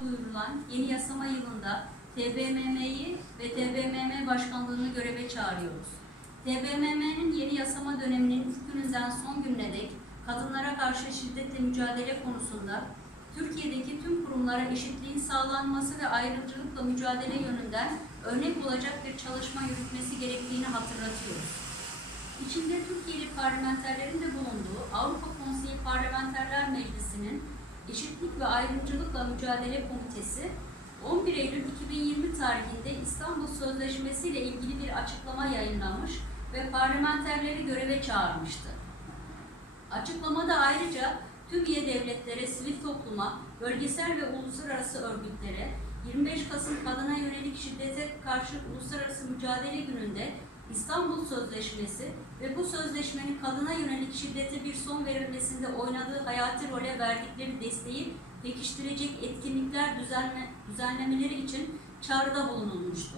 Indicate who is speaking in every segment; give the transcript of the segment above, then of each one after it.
Speaker 1: duyurulan yeni yasama yılında TBMM'yi ve TBMM başkanlığını göreve çağırıyoruz. TBMM'nin yeni yasama döneminin ilk gününden son gününe dek kadınlara karşı şiddetle mücadele konusunda Türkiye'deki tüm kurumlara eşitliğin sağlanması ve ayrımcılıkla mücadele yönünden örnek olacak bir çalışma yürütmesi gerektiğini hatırlatıyoruz. İçinde Türkiye'li parlamenterlerin de bulunduğu Avrupa Konseyi Parlamenterler Meclisi'nin Eşitlik ve Ayrımcılıkla Mücadele Komitesi 11 Eylül 2020 tarihinde İstanbul Sözleşmesi ile ilgili bir açıklama yayınlamış ve parlamenterleri göreve çağırmıştı. Açıklamada ayrıca tüm üye devletlere, sivil topluma, bölgesel ve uluslararası örgütlere 25 Kasım Kadına Yönelik Şiddete Karşı Uluslararası Mücadele Günü'nde İstanbul Sözleşmesi ve bu sözleşmenin kadına yönelik şiddete bir son verilmesinde oynadığı hayati role verdikleri desteği pekiştirecek etkinlikler düzenle, düzenlemeleri için çağrıda bulunulmuştu.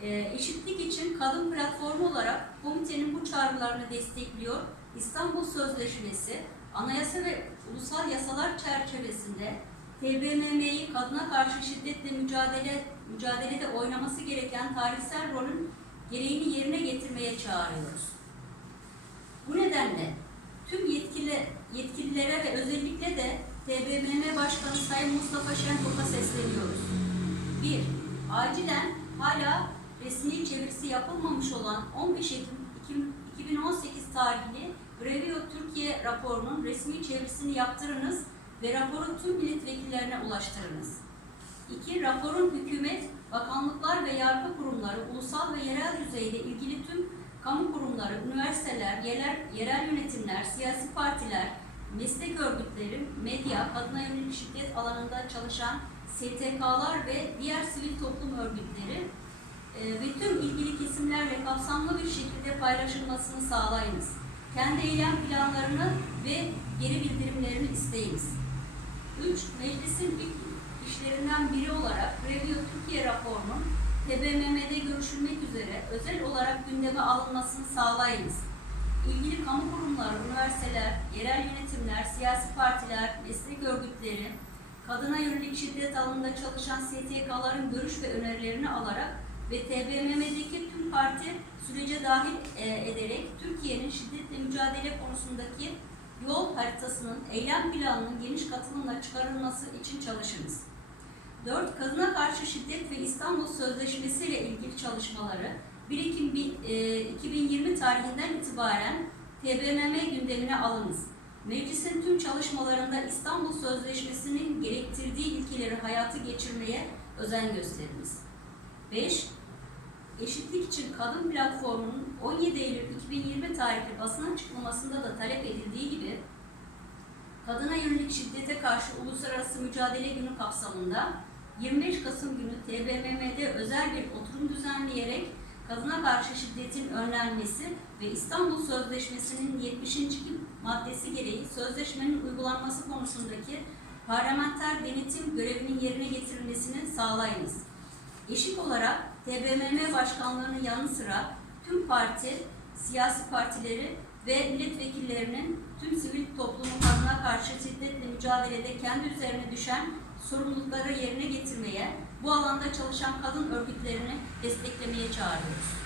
Speaker 1: Ee, eşitlik için kadın platformu olarak komitenin bu çağrılarını destekliyor. İstanbul Sözleşmesi, anayasa ve ulusal yasalar çerçevesinde TBMM'yi kadına karşı şiddetle mücadele mücadelede oynaması gereken tarihsel rolün gereğini yerine getirmeye çağırıyoruz. Bu nedenle tüm yetkili, yetkililere ve özellikle de TBMM Başkanı Sayın Mustafa Şentop'a sesleniyoruz. 1. Acilen hala resmi çevirisi yapılmamış olan 15 Ekim 2018 tarihli Grevio Türkiye raporunun resmi çevirisini yaptırınız ve raporu tüm milletvekillerine ulaştırınız. 2. Raporun hükümet, bakanlıklar ve yargı kurumları, ulusal ve yerel düzeyde ilgili tüm kamu kurumları, üniversiteler, yerel, yerel yönetimler, siyasi partiler, meslek örgütleri, medya, kadına yönelik şiddet alanında çalışan STK'lar ve diğer sivil toplum örgütleri e, ve tüm ilgili kesimlerle kapsamlı bir şekilde paylaşılmasını sağlayınız. Kendi eylem planlarını ve geri bildirimlerini isteyiniz. 3. Meclisin ilk işlerinden biri olarak Review Türkiye TBMM'de görüşülmek üzere özel olarak gündeme alınmasını sağlayınız. İlgili kamu kurumları, üniversiteler, yerel yönetimler, siyasi partiler, meslek örgütleri, kadına yönelik şiddet alanında çalışan STK'ların görüş ve önerilerini alarak ve TBMM'deki tüm parti sürece dahil e, ederek Türkiye'nin şiddetle mücadele konusundaki yol haritasının, eylem planının geniş katılımla çıkarılması için çalışınız. 4. Kadına karşı şiddet ve İstanbul Sözleşmesi ile ilgili çalışmaları 1 Ekim bi- e, 2020 tarihinden itibaren TBMM gündemine alınız. Meclisin tüm çalışmalarında İstanbul Sözleşmesi'nin gerektirdiği ilkeleri hayatı geçirmeye özen gösteriniz. 5. Eşitlik için Kadın Platformu'nun 17 Eylül 2020 tarihli basın açıklamasında da talep edildiği gibi kadına yönelik şiddete karşı Uluslararası Mücadele Günü kapsamında 25 Kasım günü TBMM'de özel bir oturum düzenleyerek kadına karşı şiddetin önlenmesi ve İstanbul Sözleşmesi'nin 70. maddesi gereği sözleşmenin uygulanması konusundaki parlamenter denetim görevinin yerine getirilmesini sağlayınız. Eşit olarak TBMM başkanlığının yanı sıra tüm parti, siyasi partileri ve milletvekillerinin tüm sivil toplumun kadına karşı şiddetle mücadelede kendi üzerine düşen sorumlulukları yerine getirmeye, bu alanda çalışan kadın örgütlerini desteklemeye çağırıyoruz.